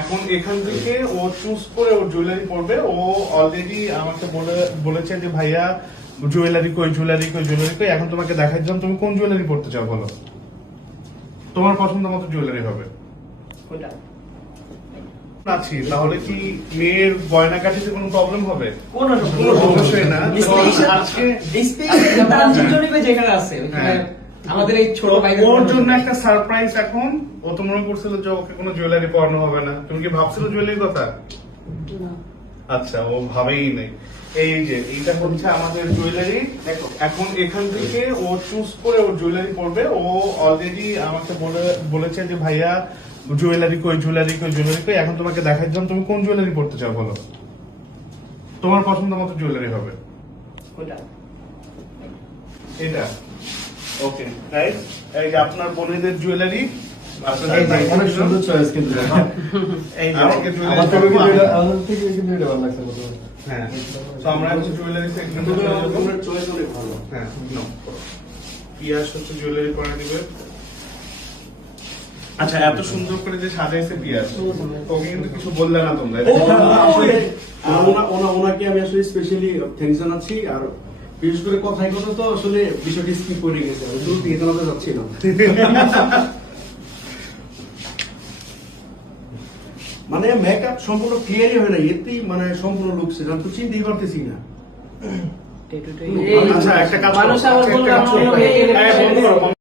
এখন এখান থেকে ও চুজ করে ওর জুয়েলারি পরবে। ও অলরেডি আমাকে বলেছে যে ভাইয়া জুয়েলারি কই, এখন তোমাকে দেখাচ্ছিলাম, তুমি কোন জুয়েলারি পড়তে চাও বলো, তোমার পছন্দ মতো জুয়েলারি হবে। আছি তাহলে কি মেয়ের গয়নাগাটিতে কোনো প্রবলেম হবে? কোনো অবশ্যই না। আজকে যেখানে আছে আমাদের এই ছোট ভাই ওর জন্য একটা সারপ্রাইজ। এখন ও তো মনে করছিল যে ওকে কোনো জুয়েলারি পরানো হবে না। তুমি কি ভাবছিল জুয়েলারির কথা? আচ্ছা, ও ভাবেই নেই। এই যে এইটা হচ্ছে আমাদের জুয়েলারি। দেখো এখন এখান থেকে ও চুজ করে ওর জুয়েলারি পরবে। ও অলরেডি আমাকে বলেছে যে ভাইয়া জুয়েলারি কই, এখন তোমাকে দেখাচ্ছিলাম, তুমি কোন জুয়েলারি পড়তে চাও বলো, তোমার পছন্দ মতো জুয়েলারি হবে। এটা ওকে গাইস, এই যে আপনার বোনেদের জুয়েলারি। অনেক সুন্দর চয়েস কিন্তু এই যে আমাকে আমার থেকে জুয়েলারি কিন্তু এটা ভালো লাগছে কত। হ্যাঁ, তো আমরা হচ্ছে জুয়েলারি সেকশন তোমার চয়েস অনেক ভালো। হ্যাঁ, পিয়াস হচ্ছে জুয়েলারি পরে দিবে। আচ্ছা, এত সুন্দর করে যে সাজাইছে পিয়াস, ওকে কিন্তু কিছু বললে না তোমরা। ওনাকে আমি আসলে স্পেশালি থ্যাঙ্কস জানাচ্ছি। আর বিশেষ করে কথাই কথা তো আসলে বিষয়টি স্কিপ করে গেছে, আমি শুরু থেকে জানাতে যাচ্ছি না। মানে মেকআপ সম্পূর্ণ ক্লিয়ারই হয় না, এতেই মানে সম্পূর্ণ লুকছে আমি তো চিন্তাই করতেছি না। আচ্ছা, একটা কাজ করো, মানুষ আবার বলবে একটা কাজ করো। আমরা বন্ধ করো।